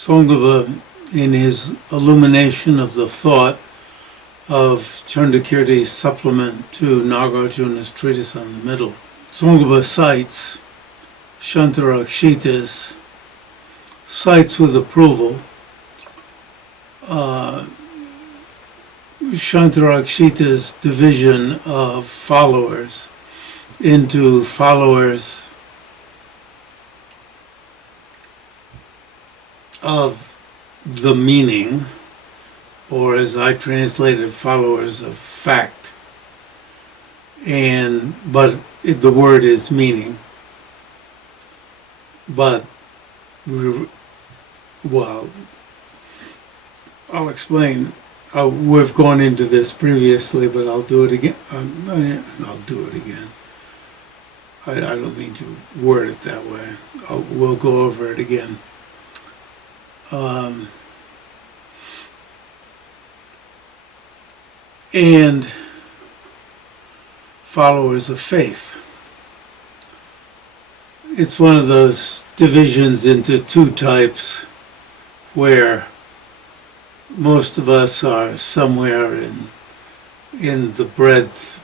Tsongkhapa, in his illumination of the thought of Chandrakirti's supplement to Nagarjuna's treatise on the middle, Tsongkhapa cites Shantarakshita's, cites with approval Shantarakshita's division of followers into followers of the meaning, or as I translated, followers of fact. But the word is meaning. But, well, I'll explain. We've gone into this previously, but I'll do it again. I'll do it again. I don't mean to word it that way. We'll go over it again. And followers of faith. It's one of those divisions into two types where most of us are somewhere in the breadth,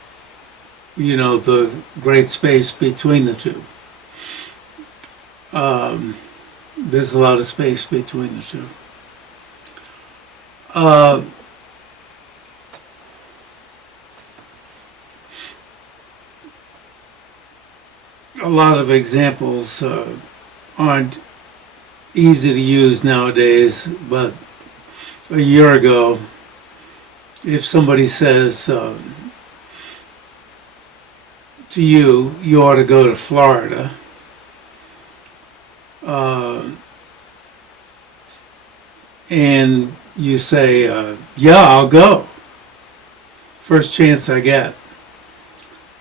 the great space between the two. There's a lot of space between the two. A lot of examples aren't easy to use nowadays, but a year ago, if somebody says to you, you ought to go to Florida, and you say, yeah, I'll go. First chance I get.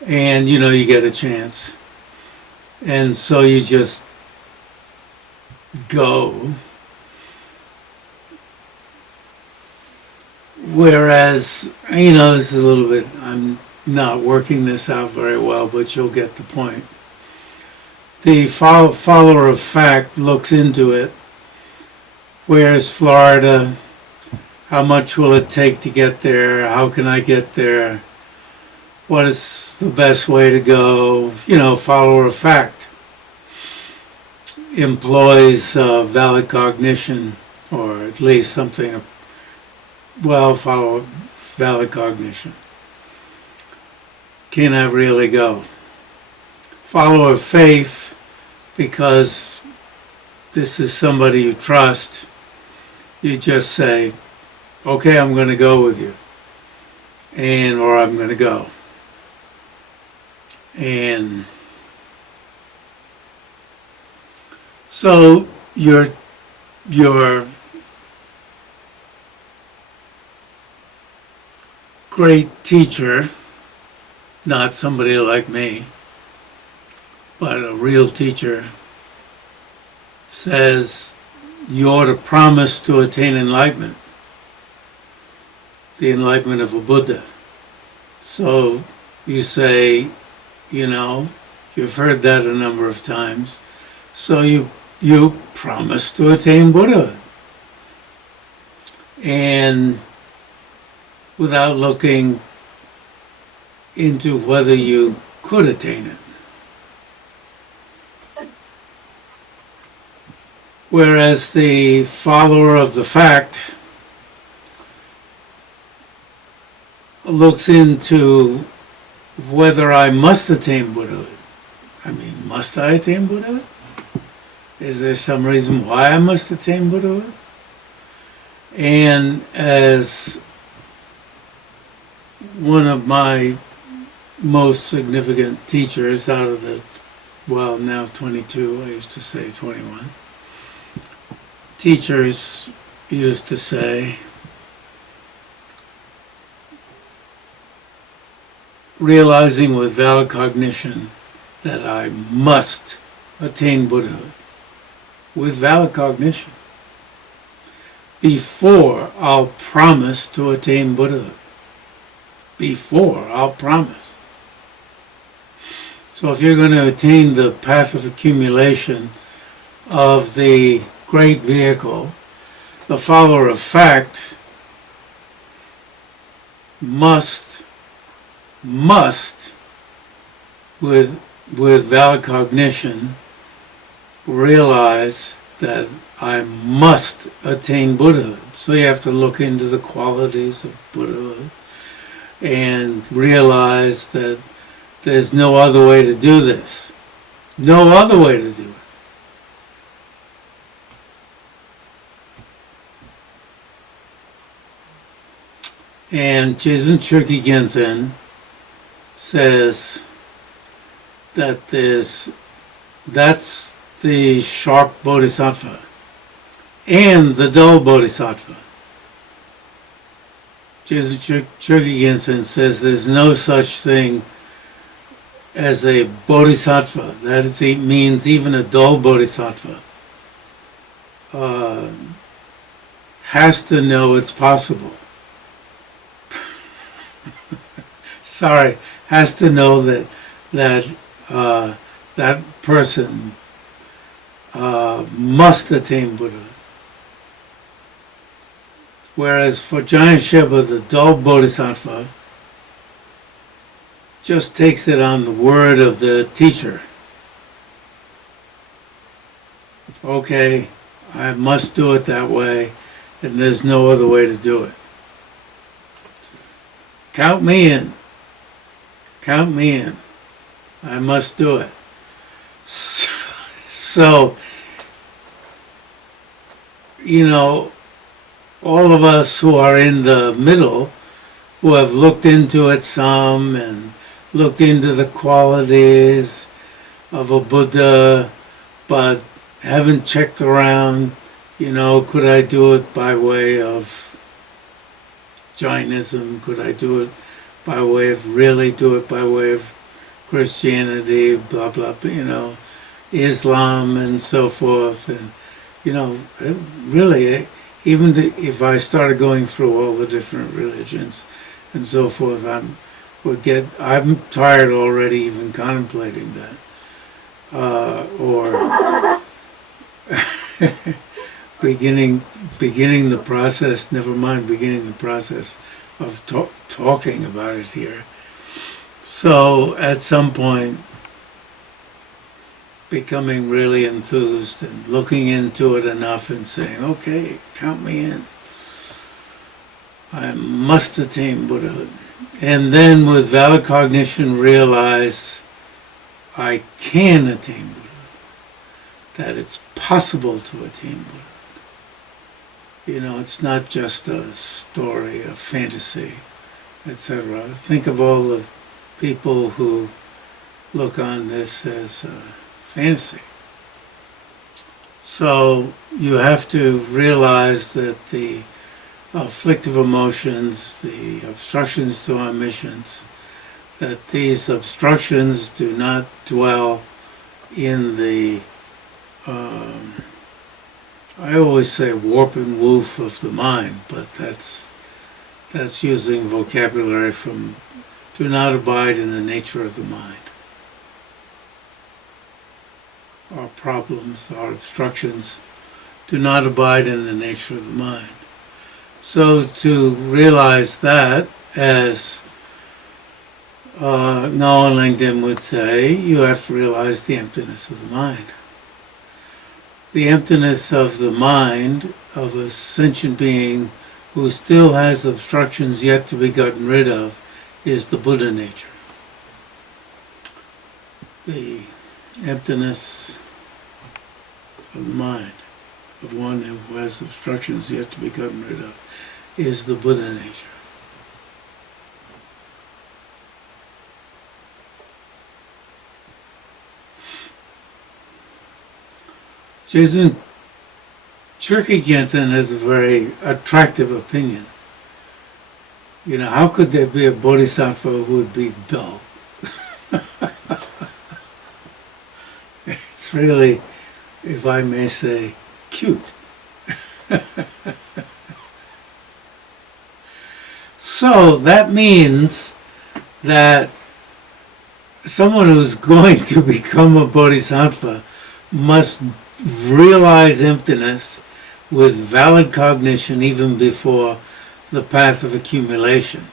And you get a chance. And so you just go. Whereas, this is a little bit, I'm not working this out very well, but you'll get the point. The follower of fact looks into it. Where's Florida? How much will it take to get there? How can I get there? What is the best way to go? Follower of fact employs valid cognition, or at least something, follow valid cognition. Can I really go? Follower of faith, because this is somebody you trust, you just say, okay, I'm going to go with you, or I'm going to go. And so your great teacher, not somebody like me, but a real teacher, says you ought to promise to attain enlightenment, the enlightenment of a Buddha. So you say, you've heard that a number of times, so you promise to attain Buddhahood. And without looking into whether you could attain it. Whereas the follower of the fact looks into whether I must attain Buddhahood. Must I attain Buddhahood? Is there some reason why I must attain Buddhahood? And as one of my most significant teachers out of the, now 22, I used to say 21, teachers used to say, realizing with valid cognition that I must attain Buddhahood, with valid cognition, before I'll promise to attain Buddhahood. Before I'll promise. So if you're going to attain the path of accumulation of the great vehicle, the follower of fact must, with valid cognition, realize that I must attain Buddhahood. So you have to look into the qualities of Buddhahood and realize that there's no other way to do this. No other way to do it. And Jizun Churki Gensen says that that's the sharp bodhisattva and the dull bodhisattva. Jizun Churki Gensen says there's no such thing as a bodhisattva. That means even a dull bodhisattva has to know it's possible. Sorry, has to know that person must attain Buddha. Whereas for Giant Shiva, the dull bodhisattva just takes it on the word of the teacher. Okay, I must do it that way, and there's no other way to do it. Count me in. Count me in. I must do it. So, you know, all of us who are in the middle, who have looked into it some and looked into the qualities of a Buddha, but haven't checked around, you know, could I do it by way of Jainism? Could I do it by way of Christianity, blah, blah, you know, Islam and so forth. And, you know, really, even if I started going through all the different religions and so forth, I'm tired already even contemplating that. Or beginning the process, never mind beginning the process of talking about it here. So at some point, becoming really enthused and looking into it enough and saying, okay, count me in. I must attain Buddhahood. And then with valid cognition realize I can attain Buddhahood. That it's possible to attain Buddhahood. You know, it's not just a story, a fantasy, etc. Think of all the people who look on this as a fantasy. So you have to realize that the afflictive emotions, the obstructions to our missions, that these obstructions do not dwell in the I always say warp and woof of the mind, but that's using vocabulary from do not abide in the nature of the mind. Our problems, our obstructions do not abide in the nature of the mind. So to realize that, as Ngawang Langdin would say, you have to realize the emptiness of the mind. The emptiness of the mind of a sentient being who still has obstructions yet to be gotten rid of is the Buddha nature. The emptiness of the mind of one who has obstructions yet to be gotten rid of is the Buddha nature. Jizun Churki Gensen has a very attractive opinion. You know, how could there be a bodhisattva who would be dull? It's really, if I may say, cute. So that means that someone who's going to become a bodhisattva must realize emptiness, with valid cognition even before the path of accumulation.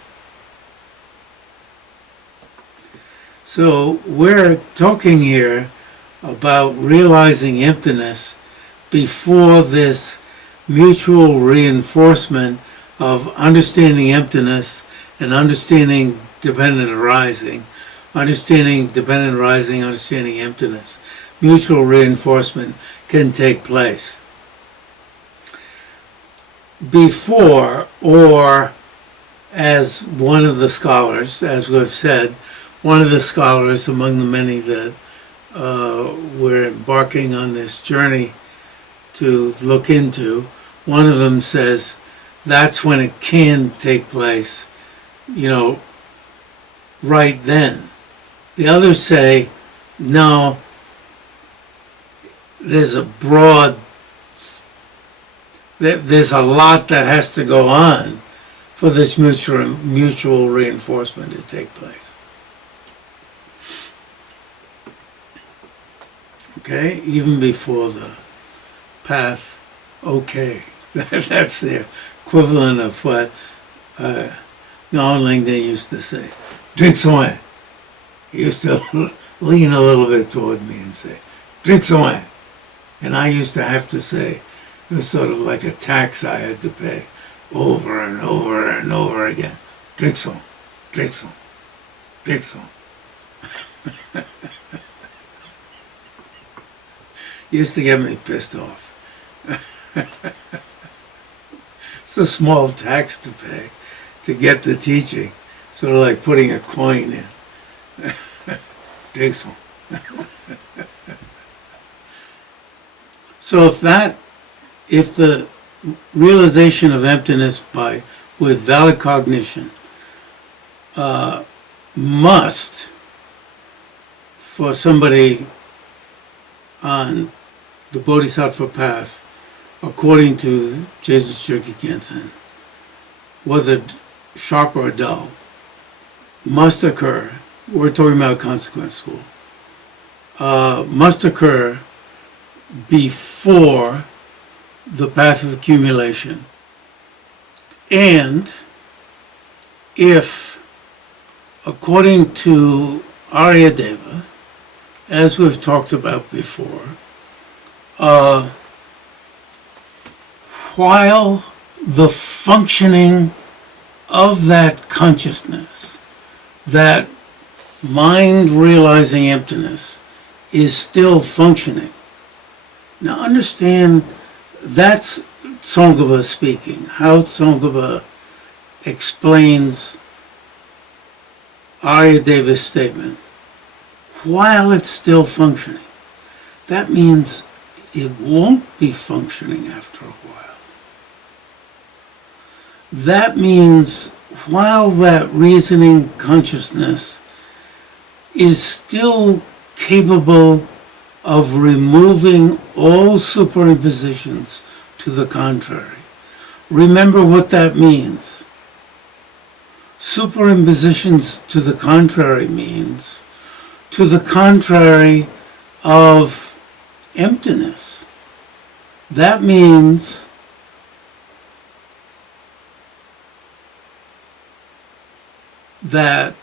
So we're talking here about realizing emptiness before this mutual reinforcement of understanding emptiness and understanding dependent arising, understanding emptiness. Mutual reinforcement can take place. Before, or as one of the scholars, as we've said, one of the scholars among the many that we're embarking on this journey to look into, one of them says that's when it can take place, right then. The others say, no, there's a lot that has to go on for this mutual reinforcement to take place. Okay, even before the path, okay. That's the equivalent of what Nolan Langdon used to say. Drink some wine. He used to lean a little bit toward me and say, drink some wine. And I used to have to say, it was sort of like a tax I had to pay over and over and over again. Drink some, drink some, drink some. Used to get me pissed off. It's a small tax to pay to get the teaching. Sort of like putting a coin in. Drink some. So if the realization of emptiness with valid cognition must, for somebody on the Bodhisattva path, according to Jesus Chökyi Khyentse, whether sharp or dull, must occur. We're talking about consequence school. Must occur before the path of accumulation. And if, according to Aryadeva, as we've talked about before, while the functioning of that consciousness, that mind realizing emptiness, is still functioning. Now understand, that's Tsongkhapa speaking, how Tsongkhapa explains Aryadeva's statement. While it's still functioning, that means it won't be functioning after a while. That means while that reasoning consciousness is still capable of removing all superimpositions to the contrary. Remember what that means. Superimpositions to the contrary means to the contrary of emptiness. That means that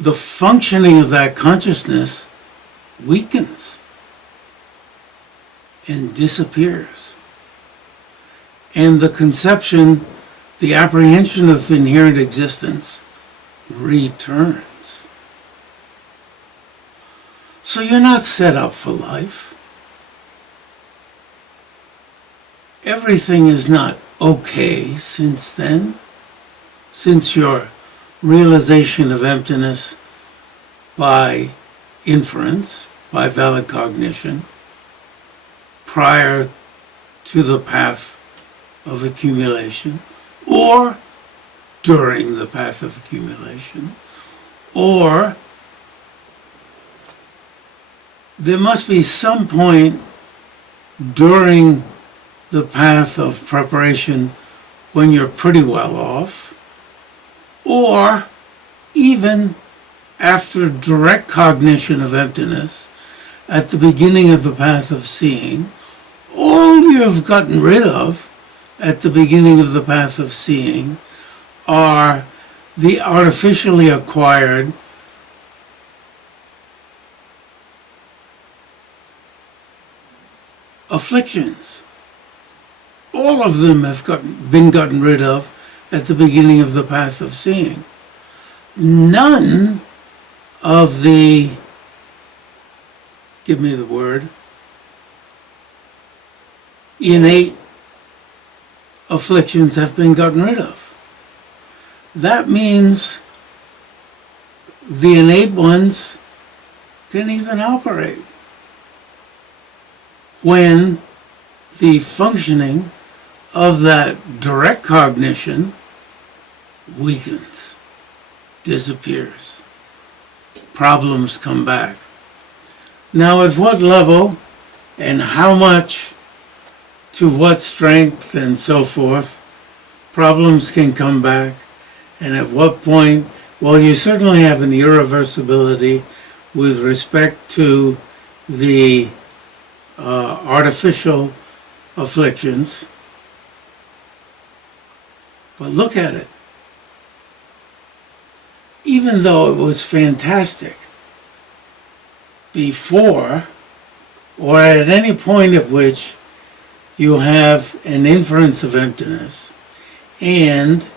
the functioning of that consciousness weakens and disappears. And the conception, the apprehension of inherent existence returns. So you're not set up for life. Everything is not okay since then, since your realization of emptiness by inference, by valid cognition, prior to the path of accumulation, or during the path of accumulation, or there must be some point during the path of preparation when you're pretty well off, or even after direct cognition of emptiness at the beginning of the path of seeing, all you've gotten rid of at the beginning of the path of seeing are the artificially acquired afflictions. All of them have been gotten rid of at the beginning of the path of seeing. None of the, give me the word, innate afflictions have been gotten rid of. That means the innate ones can even operate when the functioning of that direct cognition weakens, disappears. Problems come back. Now, at what level and how much, to what strength and so forth, problems can come back, and at what point, well, you certainly have an irreversibility with respect to the artificial afflictions. But look at it. Even though it was fantastic before, or at any point at which you have an inference of emptiness, and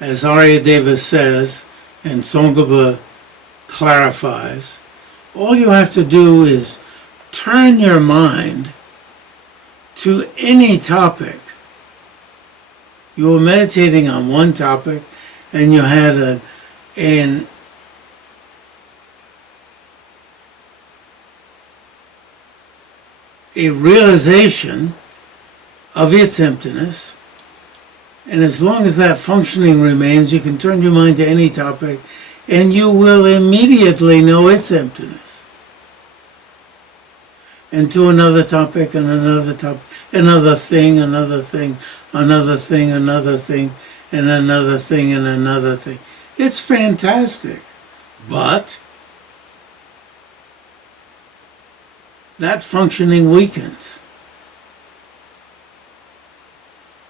as Aryadeva says, and Tsongkhapa clarifies, all you have to do is turn your mind to any topic. You were meditating on one topic, and you had a realization of its emptiness, and as long as that functioning remains, you can turn your mind to any topic, and you will immediately know its emptiness. And to another topic, and another topic, another thing, another thing, another thing, another thing, and another thing, and another thing. It's fantastic. But that functioning weakens.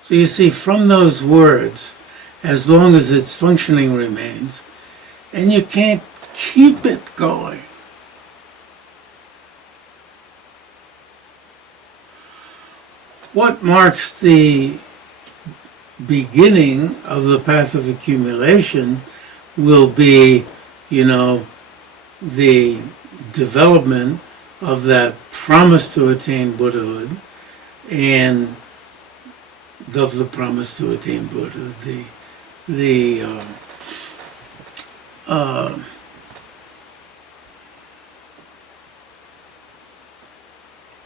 So you see, from those words, as long as its functioning remains, and you can't keep it going. What marks the beginning of the path of accumulation will be, the development of that promise to attain Buddhahood, and of the promise to attain Buddha, the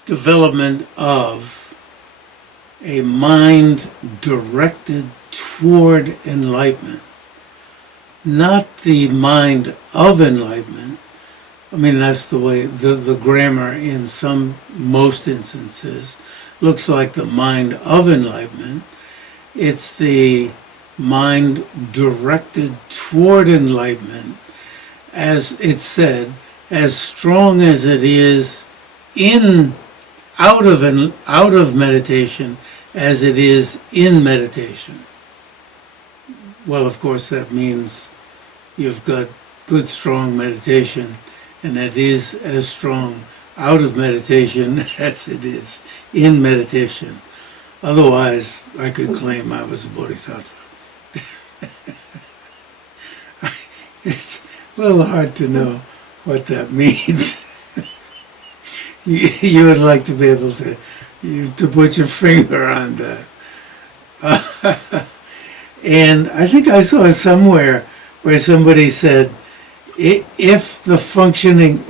development of a mind directed toward enlightenment, not the mind of enlightenment. I mean, that's the way the grammar in most instances looks like the mind of enlightenment. It's the mind directed toward enlightenment, as it's said, as strong as it is out of meditation as it is in meditation. Well, of course, that means you've got good, strong meditation, and it is as strong out of meditation as it is in meditation. Otherwise, I could claim I was a bodhisattva. It's a little hard to know what that means. You would like to be able to put your finger on that. And I think I saw somewhere where somebody said, if the functioning,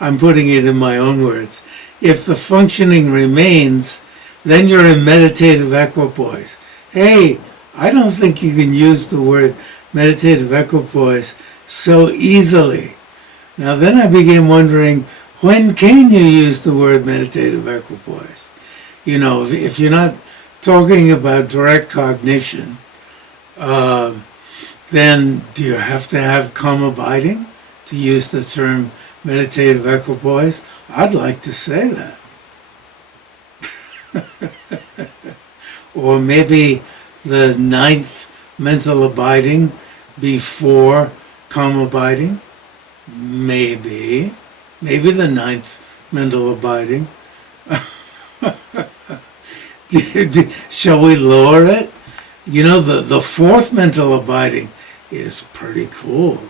I'm putting it in my own words, if the functioning remains, then you're in meditative equipoise. Hey, I don't think you can use the word meditative equipoise so easily. Now then I began wondering, when can you use the word meditative equipoise? If you're not talking about direct cognition, then do you have to have calm abiding to use the term meditative equipoise? I'd like to say that. Or maybe the ninth mental abiding before calm abiding? Maybe. Maybe the ninth mental abiding. Shall we lower it? You know, the fourth mental abiding is pretty cool.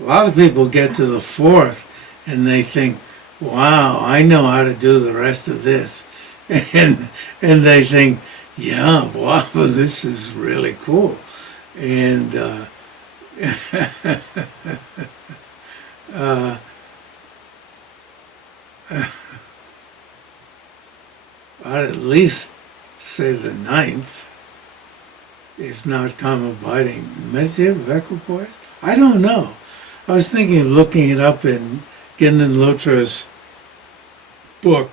A lot of people get to the fourth and they think, wow, I know how to do the rest of this. And they think, yeah, wow, this is really cool. And I'd at least say the ninth, if not calm abiding. Meditative equipoise? I don't know. I was thinking of looking it up in Gendon Lotra's book,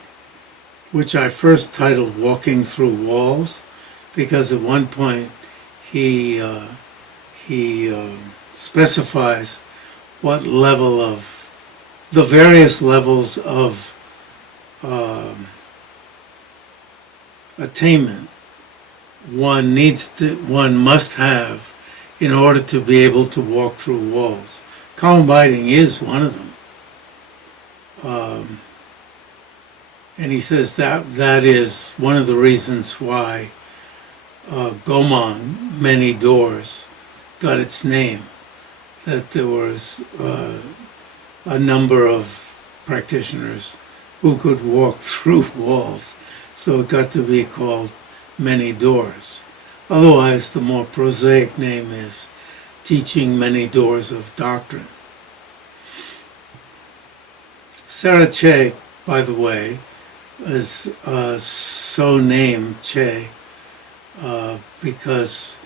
which I first titled Walking Through Walls, because at one point he specifies what level of, the various levels of attainment one must have in order to be able to walk through walls. Calm abiding is one of them. And he says that is one of the reasons why Gomang, many doors, got its name. That there was a number of practitioners who could walk through walls. So it got to be called many doors. Otherwise, the more prosaic name is teaching many doors of doctrine. Sarah Che, by the way, is so named Che because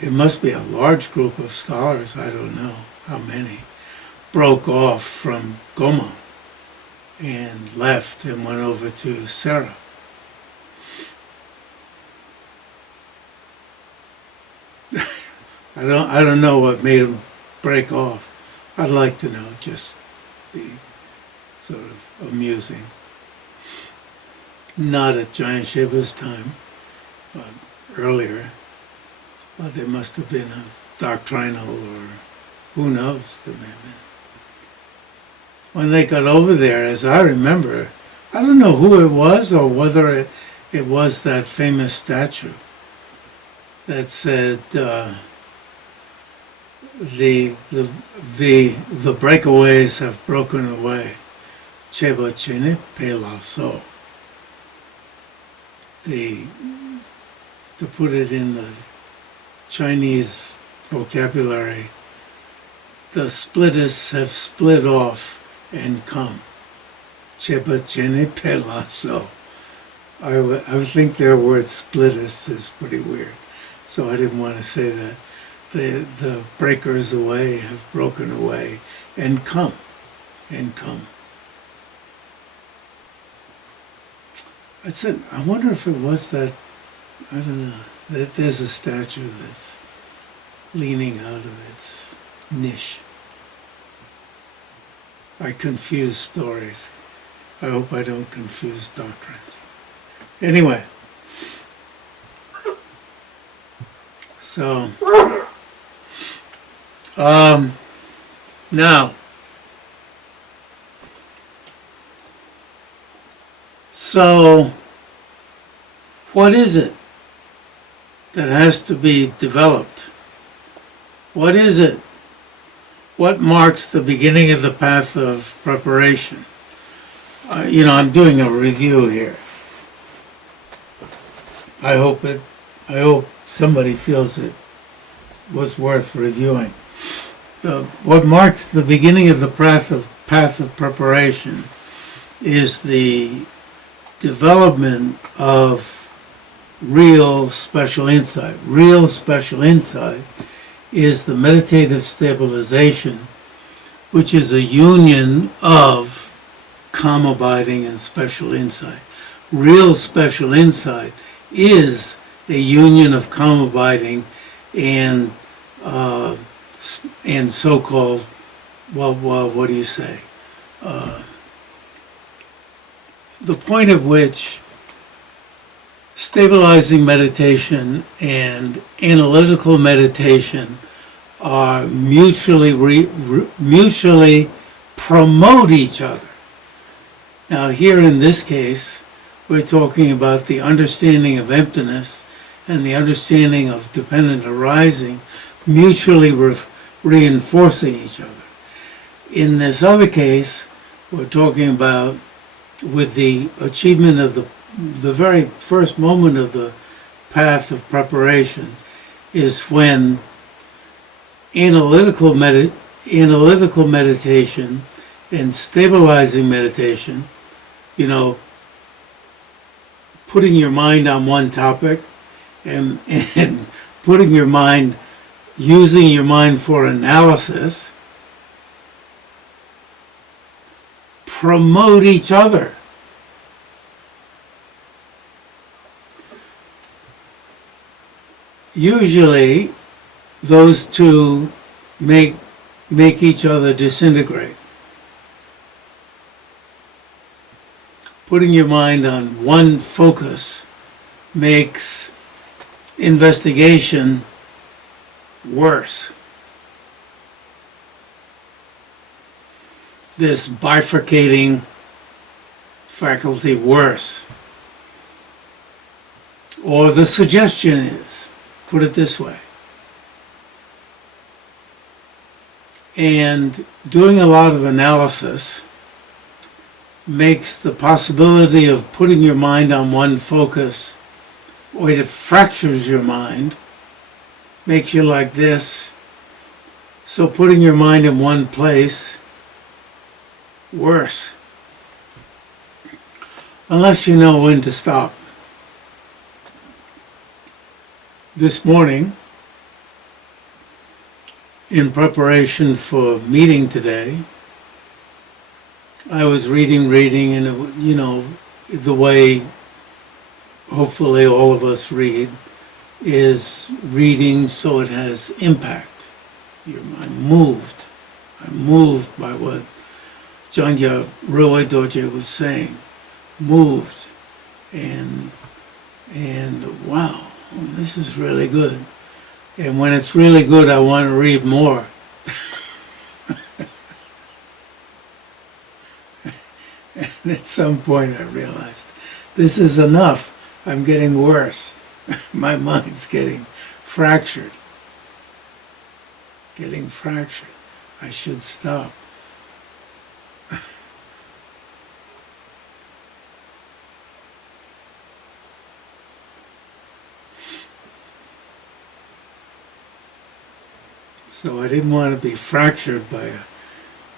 it must be a large group of scholars, I don't know how many, broke off from Goma and left and went over to Sarah. I don't know what made them break off. I'd like to know, just be sort of amusing. Not at Giant Shiva's time, but earlier. But there must have been a doctrinal, or who knows, there may have been. When they got over there, as I remember, I don't know who it was or whether it was that famous statue that said the breakaways have broken away. Cheba chene pela so. To put it in the Chinese vocabulary, the splitters have split off and come. Cheba chene pela so. I think their word splitters is pretty weird, so I didn't want to say that. The breakers away have broken away and come. I said, I wonder if it was that, I don't know, that there's a statue that's leaning out of its niche. I confuse stories. I hope I don't confuse doctrines. Anyway, so, now, so what is it that has to be developed? What is it? What marks the beginning of the path of preparation? I'm doing a review here. I hope somebody feels it was worth reviewing. What marks the beginning of the path of preparation is the development of real special insight. Real special insight is the meditative stabilization, which is a union of calm abiding and special insight. Real special insight is a union of calm abiding and so-called, what do you say? the point at which stabilizing meditation and analytical meditation are mutually promote each other. Now here in this case, we're talking about the understanding of emptiness and the understanding of dependent arising mutually reinforcing each other. In this other case, we're talking about with the achievement of the very first moment of the path of preparation is when analytical meditation and stabilizing meditation, putting your mind on one topic and putting your mind, using your mind for analysis, promote each other. Usually, those two make each other disintegrate. Putting your mind on one focus makes investigation worse. This bifurcating faculty worse. Or the suggestion is, put it this way. And doing a lot of analysis makes the possibility of putting your mind on one focus, or it fractures your mind, makes you like this. So putting your mind in one place, worse. Unless you know when to stop. This morning, in preparation for meeting today, I was reading, and the way hopefully all of us read is reading so it has impact. I'm moved by what Janya Roy Doje was saying. Moved. And wow, this is really good. And when it's really good, I want to read more. And at some point I realized, this is enough. I'm getting worse. My mind's getting fractured. I should stop. So I didn't want to be fractured by a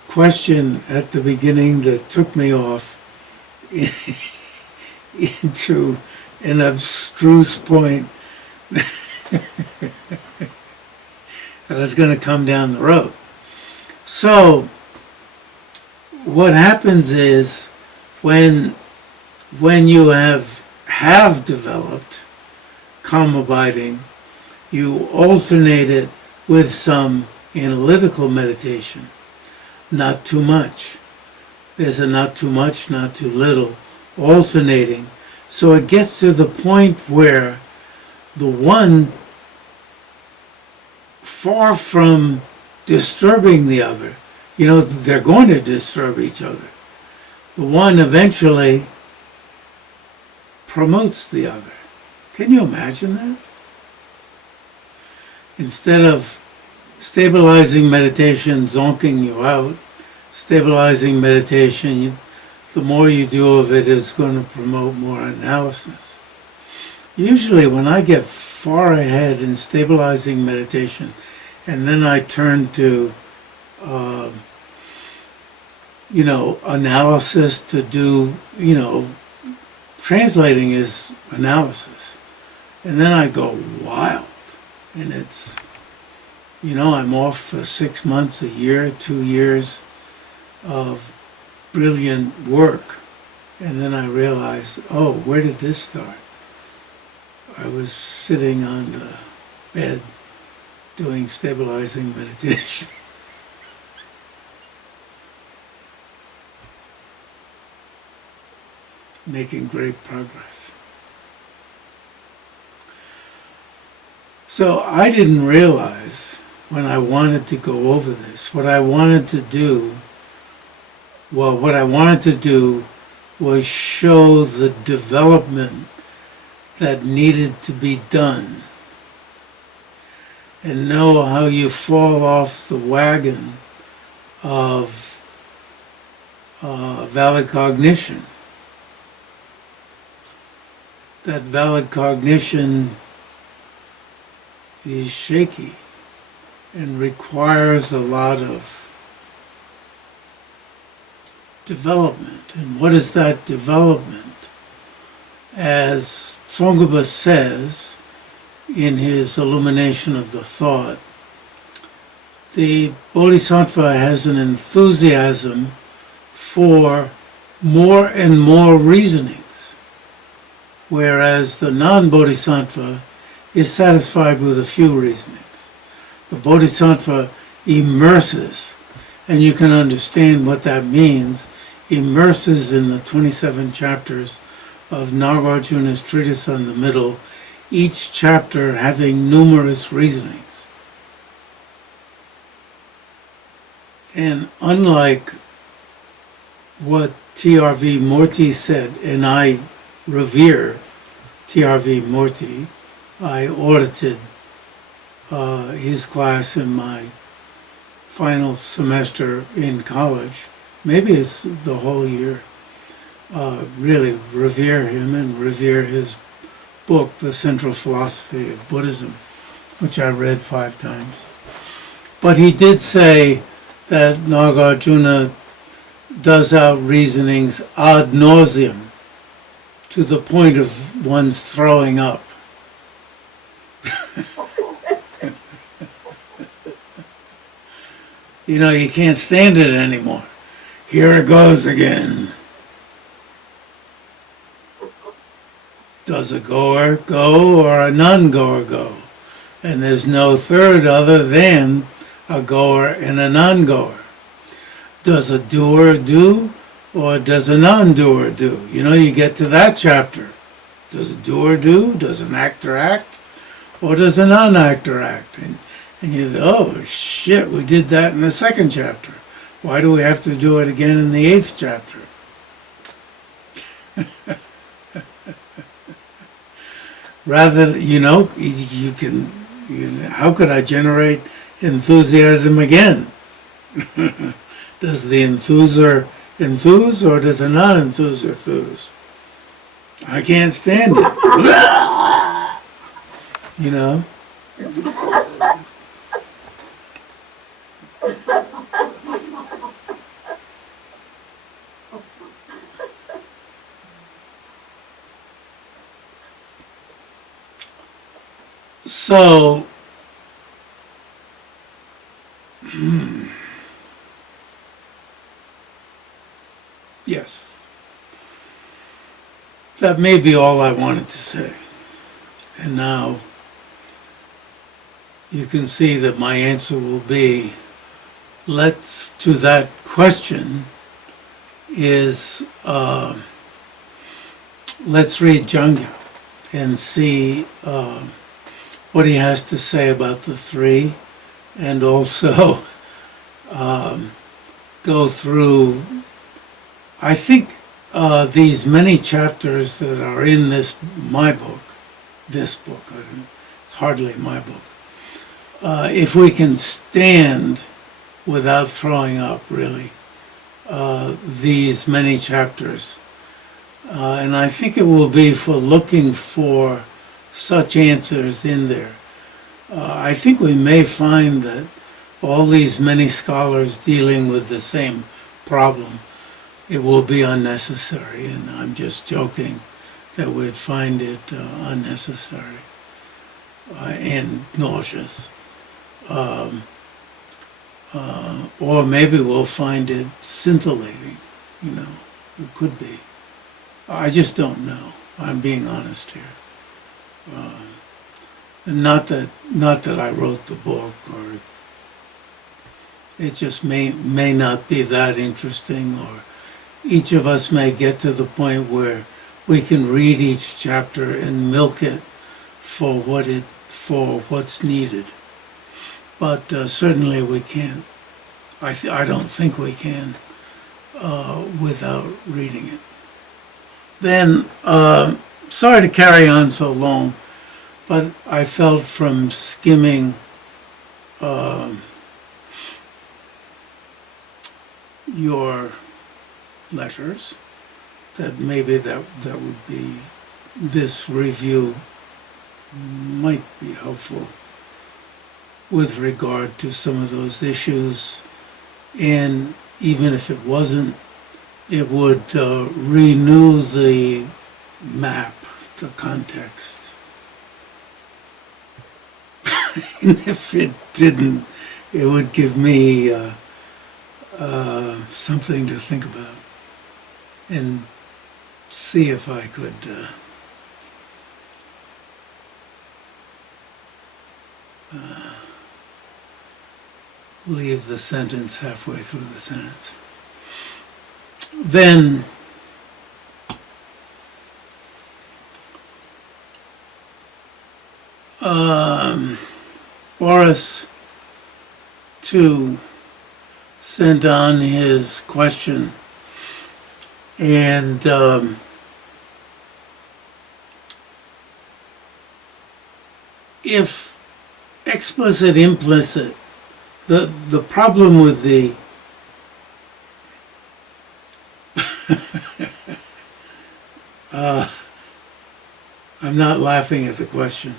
question at the beginning that took me off into an abstruse point I was going to come down the road. So what happens is when you have developed calm abiding, you alternate it with some analytical meditation. Not too much. There's a not too much, not too little, alternating. So it gets to the point where the one, far from disturbing the other, they're going to disturb each other. The one eventually promotes the other. Can you imagine that? Instead of stabilizing meditation zonking you out, stabilizing meditation, the more you do of it is going to promote more analysis. Usually when I get far ahead in stabilizing meditation, and then I turn to, analysis to do, translating is analysis. And then I go wild. And it's, I'm off for 6 months, a year, 2 years of brilliant work. And then I realize, oh, where did this start? I was sitting on the bed doing stabilizing meditation. making great progress. So I didn't realize when I wanted to go over this, what I wanted to do was show the development that needed to be done and know how you fall off the wagon of valid cognition. That valid cognition is shaky and requires a lot of development. And what is that development? As Tsongkhapa says in his illumination of the thought, the Bodhisattva has an enthusiasm for more and more reasonings, whereas the non-Bodhisattva is satisfied with a few reasonings. The Bodhisattva immerses, and you can understand what that means, immerses in the 27 chapters of Nagarjuna's treatise on the middle, each chapter having numerous reasonings. And unlike what T.R.V. Murti said, and I revere T.R.V. Murti, I audited his class in my final semester in college, maybe it's the whole year. Really revere him and revere his book, The Central Philosophy of Buddhism, which I read 5 times. But he did say that Nagarjuna does out reasonings ad nauseum to the point of one's throwing up. You know, you can't stand it anymore. Here it goes again. Does a goer go or a non-goer go? And there's no third other than a goer and a non-goer. Does a doer do or does a non-doer do? You know, you get to that chapter. Does a doer do? Does an actor act? Or does a non-actor act? And you think, oh shit, we did that in the 2nd chapter. Why do we have to do it again in the 8th chapter? Rather, you know, you can, how could I generate enthusiasm again? Does the enthuser enthuse or does a non-enthuser enthuse? I can't stand it. You know? So, yes, that may be all I wanted to say. And now you can see that my answer will be, to that question is, let's read Jangya and see what he has to say about the 3, and also go through, I think, these many chapters that are in my book, it's hardly my book, if we can stand without throwing up, really, these many chapters. And I think it will be for looking for such answers in there. I think we may find that all these many scholars dealing with the same problem, it will be unnecessary, and I'm just joking that we'd find it unnecessary and nauseous. Or maybe we'll find it scintillating, you know, it could be. I just don't know. I'm being honest here. Not that I wrote the book, or it just may not be that interesting, or each of us may get to the point where we can read each chapter and milk it for what's needed. But certainly we can't. I don't think we can without reading it. Then, sorry to carry on so long, but I felt from skimming your letters that maybe that would be, this review might be helpful with regard to some of those issues, and even if it wasn't, it would renew the map, the context. And if it didn't, it would give me something to think about and see if I could leave the sentence halfway through the sentence. Then Boris too sent on his question, and if explicit, implicit, the problem with the I'm not laughing at the question,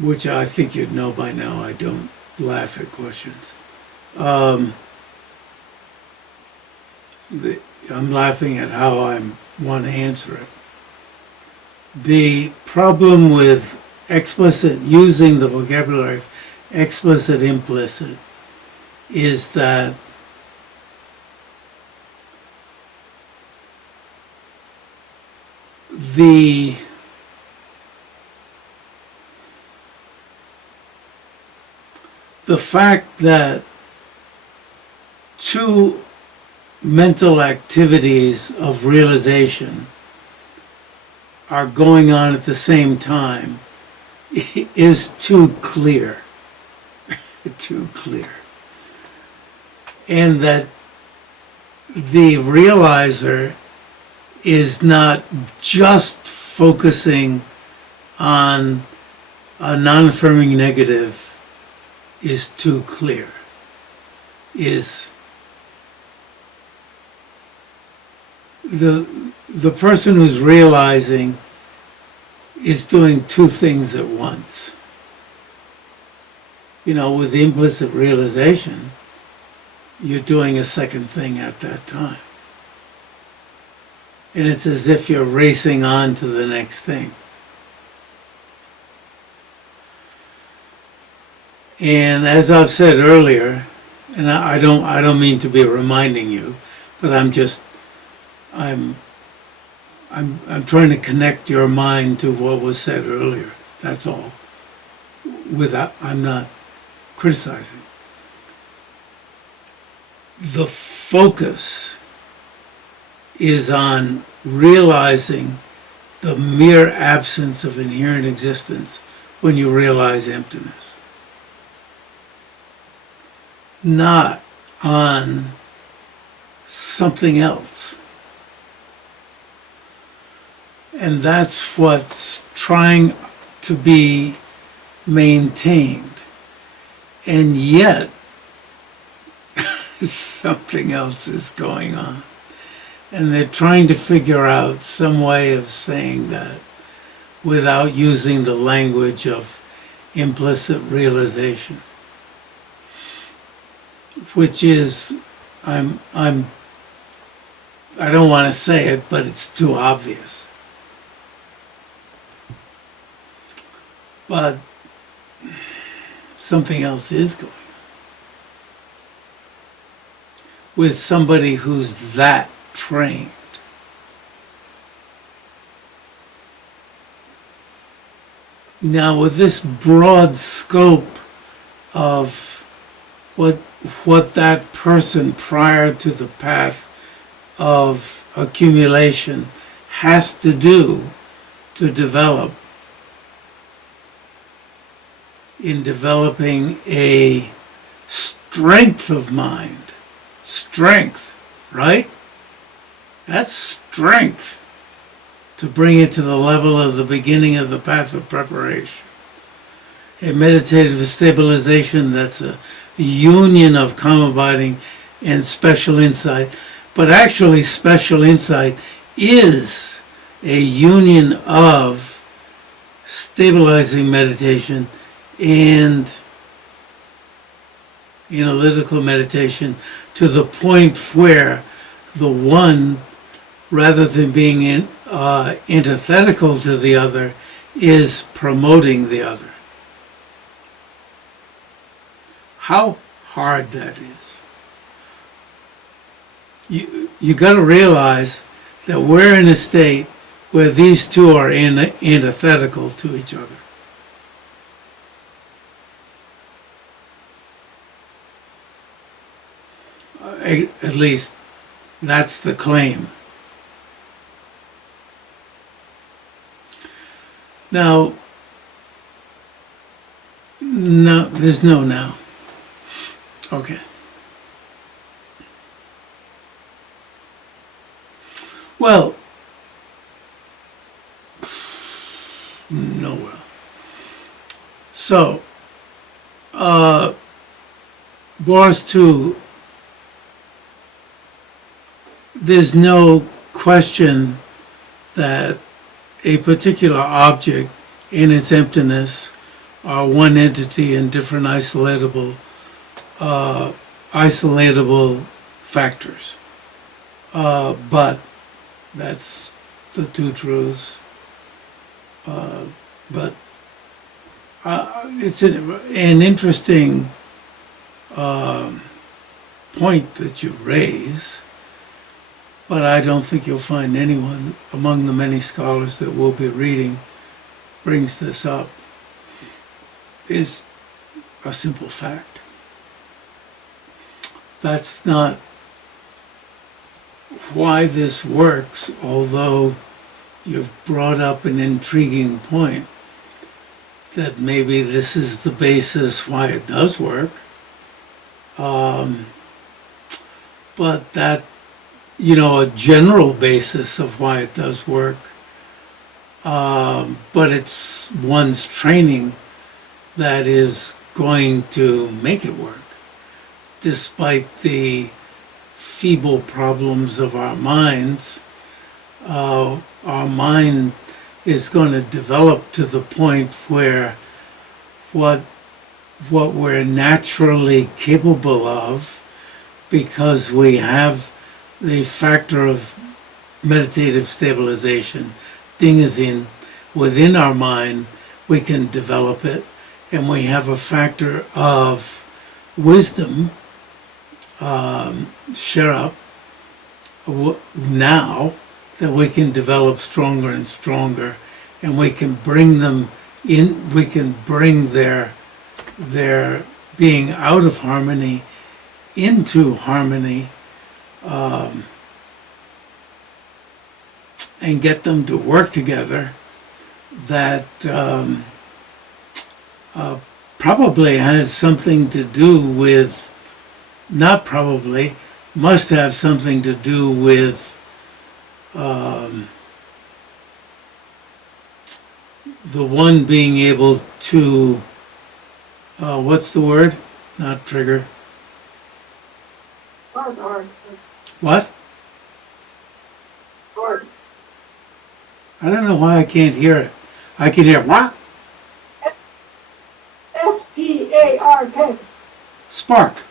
which I think you'd know by now. I don't laugh at questions. I'm laughing at how I want to answer it. The problem with explicit, using the vocabulary explicit, implicit, is that the fact that two mental activities of realization are going on at the same time is too clear. Too clear. And that the realizer is not just focusing on a non-affirming negative is too clear. Is the person who's realizing is doing two things at once. You know, with the implicit realization, you're doing a second thing at that time. And it's as if you're racing on to the next thing. And as I've said earlier, and I don't mean to be reminding you, but I'm trying to connect your mind to what was said earlier. That's all. I'm not criticizing. The focus is on realizing the mere absence of inherent existence when you realize emptiness. Not on something else. And that's what's trying to be maintained. And yet, something else is going on. And they're trying to figure out some way of saying that without using the language of implicit realization. Which is, I don't want to say it, but it's too obvious. But something else is going on. With somebody who's that trained. Now, with this broad scope of what that person prior to the path of accumulation has to do to develop in developing a strength of mind. Strength, right? That's strength to bring it to the level of the beginning of the path of preparation. A meditative stabilization that's a union of calm abiding and special insight. But actually special insight is a union of stabilizing meditation and analytical meditation to the point where the one, rather than being antithetical to the other, is promoting the other. How hard that is. You got to realize that we're in a state where these two are antithetical to each other. At least that's the claim. Now, no, there's no now. Okay. Well, no, well. So, Boris 2, there's no question that a particular object in its emptiness are one entity in different isolatable factors. But that's the two truths. But it's an interesting point that you raise, but I don't think you'll find anyone among the many scholars that we'll be reading brings this up. Is a simple fact. That's not why this works, although you've brought up an intriguing point that maybe this is the basis why it does work. But that, a general basis of why it does work, but it's one's training that is going to make it work, despite the feeble problems of our minds. Our mind is going to develop to the point where what we're naturally capable of, because we have the factor of meditative stabilization, dingazin, within our mind, we can develop it, and we have a factor of wisdom, sharap, now, that we can develop stronger and stronger, and we can bring them in, we can bring their being out of harmony into harmony, and get them to work together. That probably has something to do with, not probably, must have something to do with the one being able to, what's the word? Not trigger. What? I don't know why I can't hear it. I can hear what? S-P-A-R-K. Spark.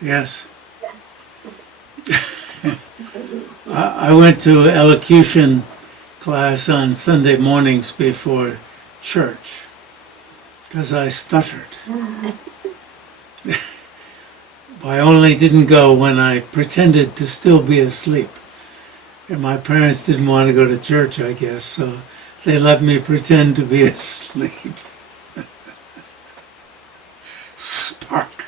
Yes. I went to elocution class on Sunday mornings before church because I stuttered. I only didn't go when I pretended to still be asleep. And my parents didn't want to go to church, I guess, so they let me pretend to be asleep. Spark.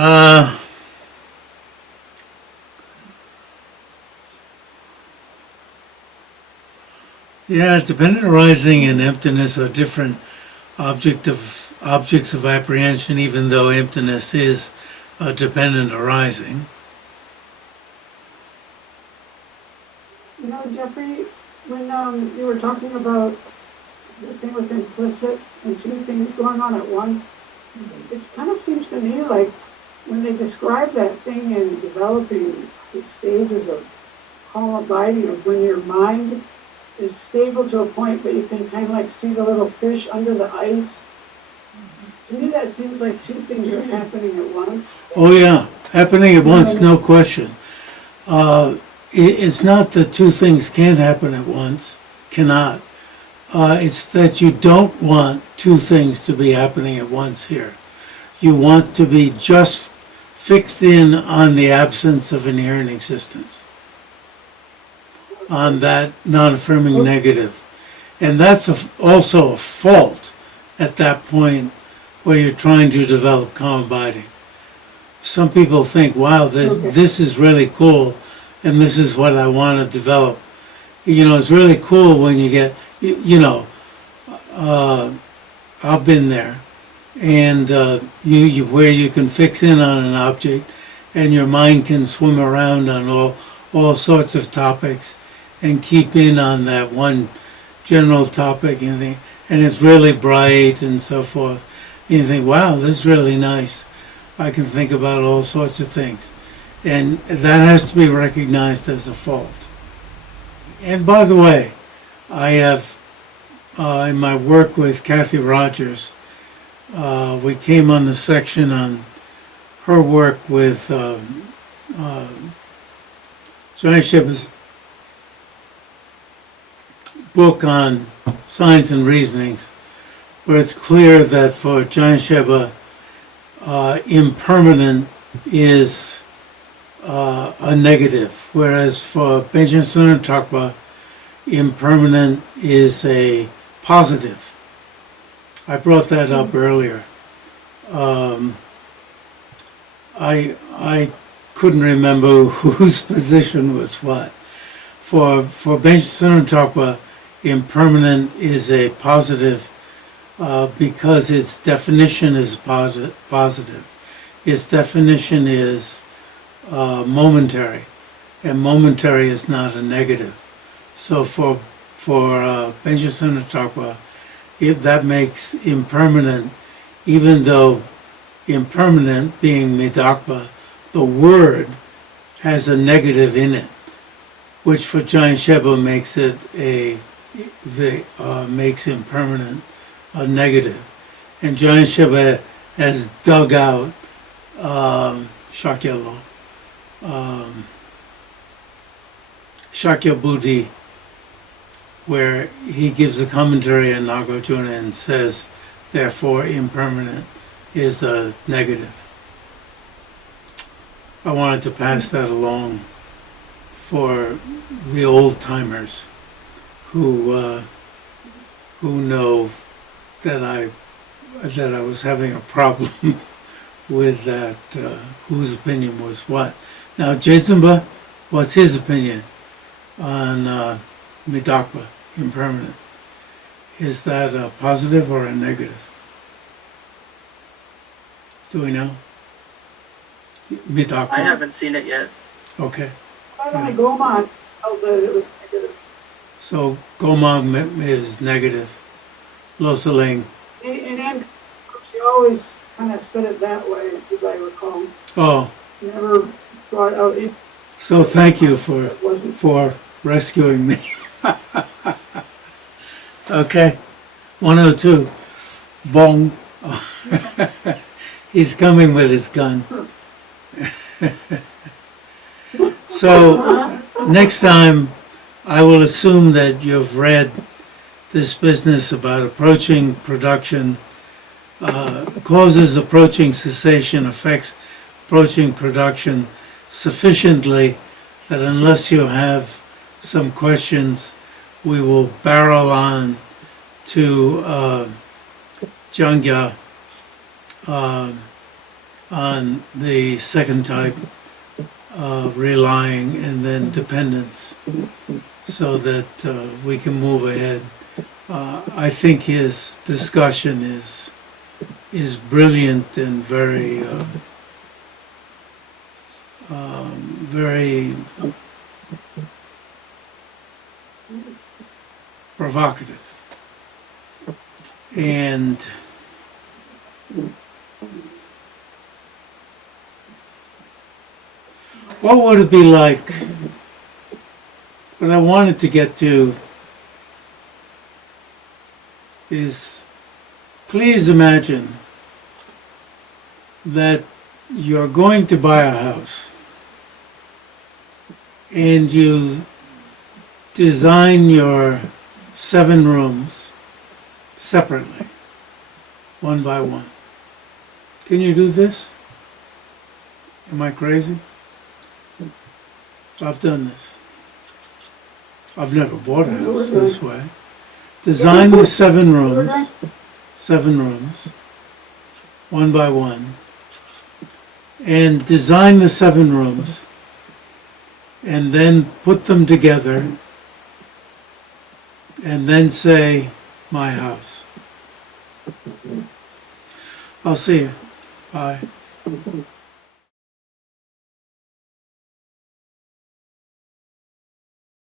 Uh, yeah, dependent arising and emptiness are different objects of apprehension, even though emptiness is a dependent arising. You know, Jeffrey, when you were talking about the thing with implicit and two things going on at once, it kind of seems to me like when they describe that thing in developing the stages of calm abiding, of when your mind is stable to a point, but you can kind of like see the little fish under the ice. To me, that seems like two things are happening at once. Oh yeah, happening at once, no question. It's not that two things can't happen at once, cannot. It's that you don't want two things to be happening at once here. You want to be just fixed in on the absence of inherent existence, on that non-affirming negative. And that's also a fault at that point where you're trying to develop calm abiding. Some people think, wow, this is really cool, and this is what I want to develop. You know, it's really cool when you get, I've been there, and you where you can fix in on an object, and your mind can swim around on all sorts of topics, and keep in on that one general topic, and it's really bright and so forth. And you think, wow, this is really nice. I can think about all sorts of things. And that has to be recognized as a fault. And by the way, I have, in my work with Kathy Rogers, we came on the section on her work with Johnny Shepard's book on Signs and Reasonings, where it's clear that for Johnny Shepard, impermanent is a negative, whereas for Benjamin Sundartakpa, impermanent is a positive. I brought that up earlier. I couldn't remember whose position was what. For Benjamin Sundartakpa, impermanent is a positive because its definition is positive. Its definition is momentary, and momentary is not a negative. So for Benjamin Sundartakpa, that makes impermanent, even though impermanent being midakpa, the word has a negative in it, which for Giant Sheba makes it makes impermanent a negative. And Giant Sheba has dug out Shakya Buddhi, where he gives a commentary on Nagarjuna and says, therefore, impermanent is a negative. I wanted to pass that along for the old timers who know that I was having a problem with that, whose opinion was what. Now, Jetsumba, what's his opinion on Midakpa, impermanent? Is that a positive or a negative? Do we know? Midakpa? I haven't seen it yet. Okay. Finally, Goma felt that it was negative. So Gomag is negative. Losaling. And she always kind of said it that way, as I recall. Oh. She never brought out it. So thank you for rescuing me. Okay. 102. Bong. He's coming with his gun. So next time I will assume that you've read this business about approaching production, causes approaching cessation, effects approaching production sufficiently that unless you have some questions, we will barrel on to Jangya on the second type of relying and then dependence, so that we can move ahead. I think his discussion is brilliant and very very provocative. And what would it be like? What I wanted to get to is, please imagine that you're going to buy a house and you design your 7 rooms separately, one by one. Can you do this? Am I crazy? I've done this. I've never bought a house this way. Design the 7 rooms, one by one, and design the 7 rooms, and then put them together, and then say, my house. I'll see you. Bye.